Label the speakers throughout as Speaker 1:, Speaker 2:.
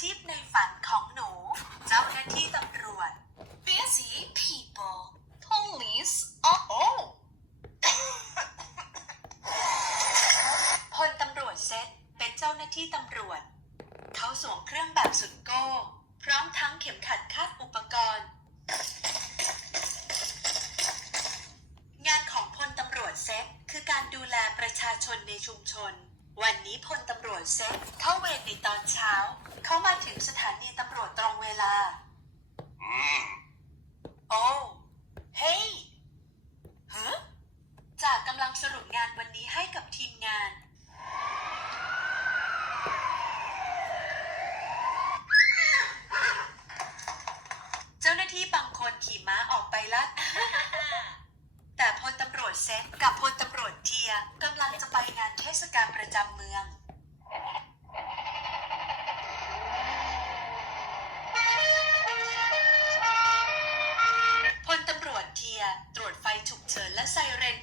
Speaker 1: ชีพในฝันของหนู เจ้าหน้าที่ตำรวจ
Speaker 2: Busy people. Police. Uh oh.
Speaker 1: พลตำรวจเซตเป็นเจ้าหน้าที่ตำรวจ เขาสวมเครื่องแบบสุดโก้ พร้อมทั้งเข็มขัดคาดอุปกรณ์ งานของพลตำรวจเซตคือการดูแลประชาชนในชุมชน วันนี้พลตำรวจเซตเข้าเวรในตอนเช้า เขามาถึงสถานีตำรวจตรงเวลาโอ้เฮ้ยฮะจากกำลังสรุปงานวันนี้ให้กับทีมงาน เจ้าหน้าที่บางคนขี่ม้าออกไปลัด แต่พลตำรวจเซฟกับพลตำรวจเทียก ตรวจไฟฉุกเฉินและไซเรน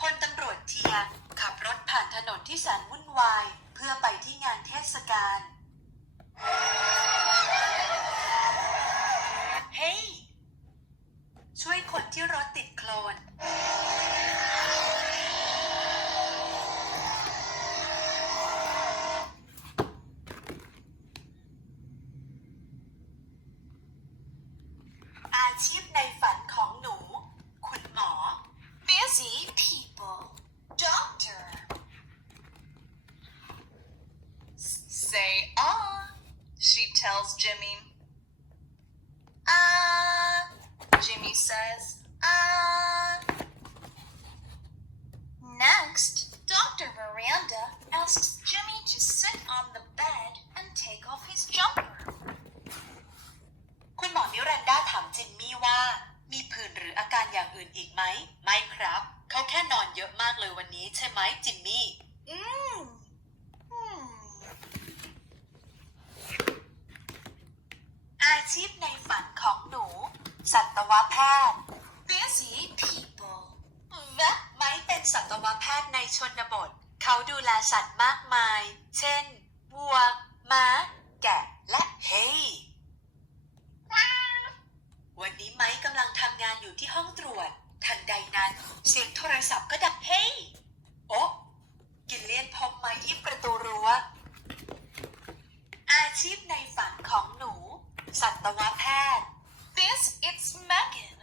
Speaker 1: พลตำรวจเทียขับรถผ่านถนนที่แสนวุ่นวาย เพื่อไปที่งานเทศกาล เฮ้ย ช่วยคนที่รถติดโคลน ชีพในฝันของหนู คุณหมอ
Speaker 2: Busy people. Doctor. S- Say ah. She tells Jimmy. Ah. Jimmy says ah. Next, Dr. Miranda asks Jimmy to sit on the
Speaker 1: มีผื่นหรืออาการอย่างอื่นอีกไหม ไม่ครับ เขาแค่นอนเยอะมากเลยวันนี้ใช่ไหมจิมมี่
Speaker 2: Mm. Hmm.
Speaker 1: อาชีพในฝันของหนู สัตวแพทย์
Speaker 2: Busy people.
Speaker 1: แวะไม้เป็นสัตวแพทย์ในชนบท เขาดูแลสัตว์มากมาย เช่น วัว ม้า แกะ และเฮ้ย อยู่ที่ห้องตรวจ ทันใดนั้น เสียงโทรศัพท์ก็ดังเฮ้ยโอ้กินเลียนพองมายิบประตูรัว้ว อาชีพในฝันของหนู สัตวแพทย์
Speaker 2: This is Megan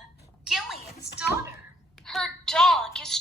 Speaker 2: Gillian's daughter Her dog is